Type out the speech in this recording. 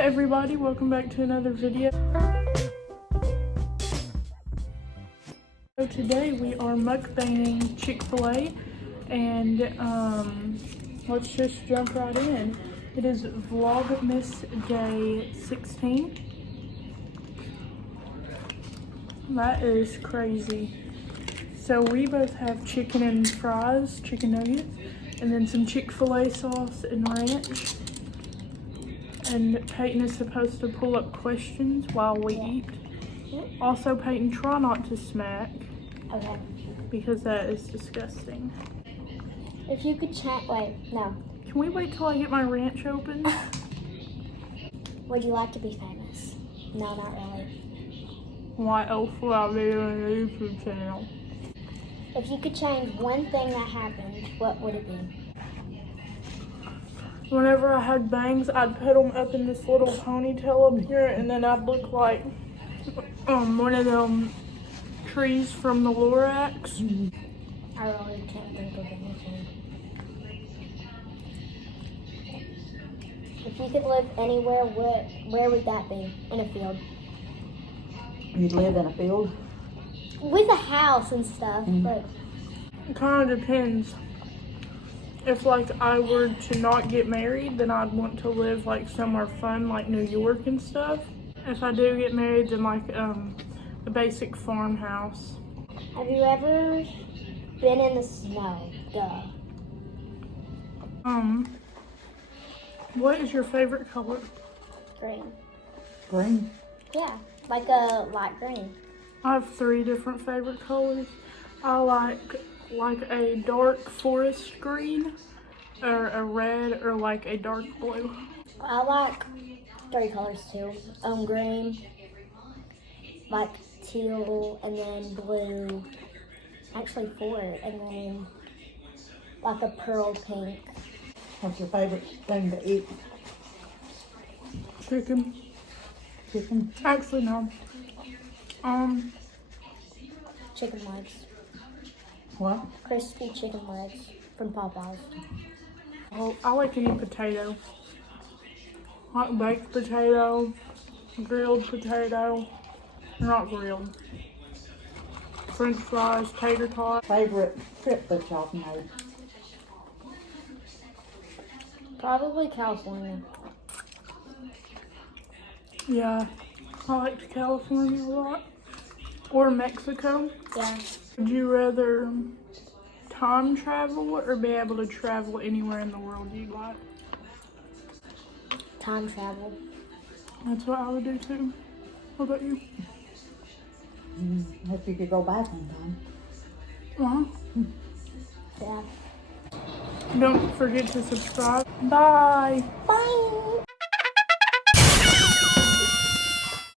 Everybody, welcome back to another video. So today we are mukbanging Chick-fil-A, and let's just jump right in. It is vlogmas day 16. That is crazy. So we both have chicken and fries, chicken nuggets, and then some Chick-fil-A sauce and ranch. And Peyton is supposed to pull up questions while we eat. Also, Peyton, try not to smack. Okay. Because that is disgusting. If you could wait, no. Can we wait till I get my ranch open? Would you like to be famous? No, not really. Why else would I be on a YouTube channel? If you could change one thing that happened, what would it be? Whenever I had bangs, I'd put them up in this little ponytail up here, and then I'd look like one of them trees from the Lorax. I really can't think of anything. If you could live anywhere, where would that be? In a field? You'd live in a field? With a house and stuff, but... It kind of depends. If like I were to not get married, then I'd want to live like somewhere fun, like New York and stuff. If I do get married, then like a basic farmhouse. Have you ever been in the snow? Duh. What is your favorite color? Green. Green? Yeah, like a light green. I have 3 different favorite colors. I like a dark forest green, or a red, or like a dark blue. I like 3 colors too. Green, like teal, and then blue. Actually 4, and then like a pearl pink. What's your favorite thing to eat? Chicken. Chicken? Actually, no. Chicken legs. What? Crispy chicken legs from Popeyes. Oh, I like to eat potato. Like baked potato, grilled potato, not grilled. French fries, tater tots. Favorite trip that y'all made? Probably California. Yeah, I liked California a lot. Or Mexico. Yeah. Would you rather time travel or be able to travel anywhere in the world you'd like? Time travel. That's what I would do too. What about you? If you could go back in time. Yeah. Don't forget to subscribe. Bye. Bye.